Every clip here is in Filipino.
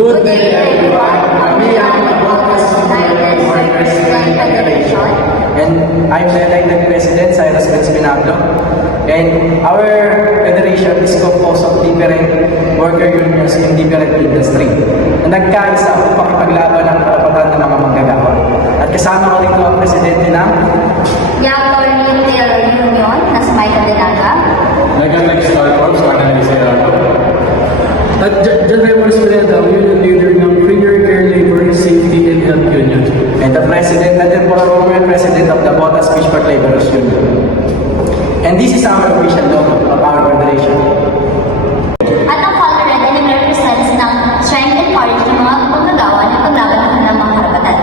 Good day, everyone. Kami ang Botas United Workers Federation. And I'm the elected President, Cyrus Benspinablo. And our federation is composed of different worker unions in different industry na nagkaisa upang ipaglaban ang karapatan ng mga manggagawa. At kasama ko dito ang presidente ng Yator Retail Union na si Michael Delaga. Nag-Alex Corps, Analisa Rato. At John Raymond Spineda, Union Leader ng Premier Care Labor Safety and Health Union. and the president and the former president of the Botas Fishport Laborers Union. And this is our official logo of our federation. At ang color red ay nag-represents ng strength and courage ng mga manggagawa na paglaban ng kanilang mga karapatan.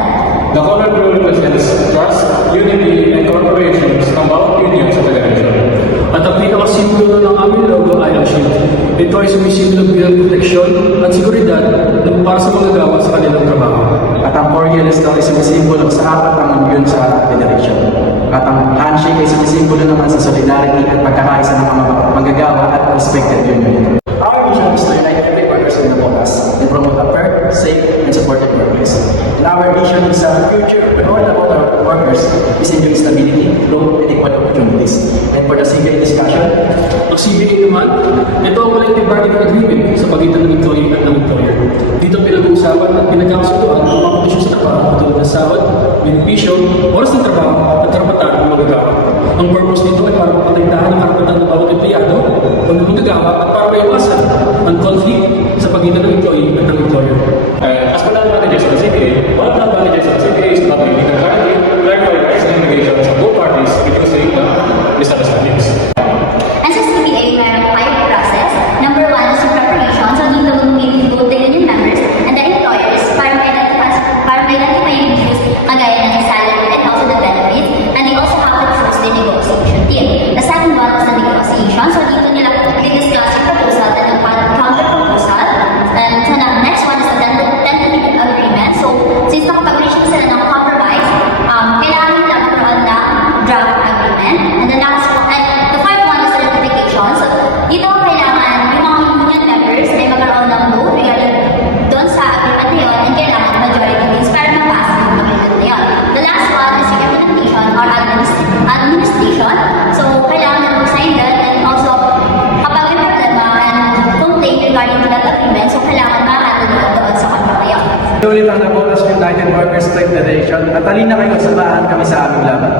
The color blue represents trust, unity, and cooperation ng bawat union sa federation. At ang pinakasimbolo ng aming logo ay ang shield. Ito ay sumisimbolo bilang proteksyon at seguridad para sa manggagawa sa kanilang trabaho. At ang 4 yellows daw ay sumisimbolo sa apat ang union sa federation. At ang handshake ay sumisimbolo naman sa solidarity at pagkakaisa ng mga manggagawa at respected union. Our mission is to unite every workers in the Botas and promote a fair, safe, and supportive workplace. And our vision is a future where all about our workers is enjoying stability, growth, and equal opportunities. And for the CBA discussion, Ang CBA naman, ito ang collective bargaining agreement sa pagitan ng employee at ng employer. Dito pinag-uusapan at pinagkakasunduan ang mga kondisyon sa trabaho tulad ng sahod, benepisyo, oras ng trabaho at karapatan ng manggagawa. Ang purpose nito ay para maprotektahan ang karapatan ng bawat empleyado o ng manggagawa at para maiwasan ang conflict sa pagitan ng employee at ng employer. As for the advantages of the CPA, one of the advantages of the CPA is not only the clarify rights and obligations of both parties, reducing the misunderstandings. And sa CBA, mayroong 5 process. Number 1 is yung preparation. So, dito mag-meet both the union members and the employers para ma-identify yung issues kagaya ng salary and also the benefits. And they also have to choose the negotiation team. The second one is the negotiation. So, dito nila i-discuss yung proposal at ang counter-proposal. And so, next one is the tentative agreement. So, since nakapag-reach na sila ng compromise, kailangan nila magkaroon ng draft agreement. And the last one, and the fourth one is the ratification. So, dito kailangan yung mga union members ay magkaroon ng vote regarding doon sa agreement na yun, and kailangan majority means para ma-pass yung agreement na yun. The last one is yung implementation or administration. So, kailangan na mag-sign that, and also, kapag may problema and complaint regarding to that agreement, so kailangan ma-handle nila doon sa contract na yun. ulit ang Botas United Workers Federation at halina kayo samahan kami sa aming laban.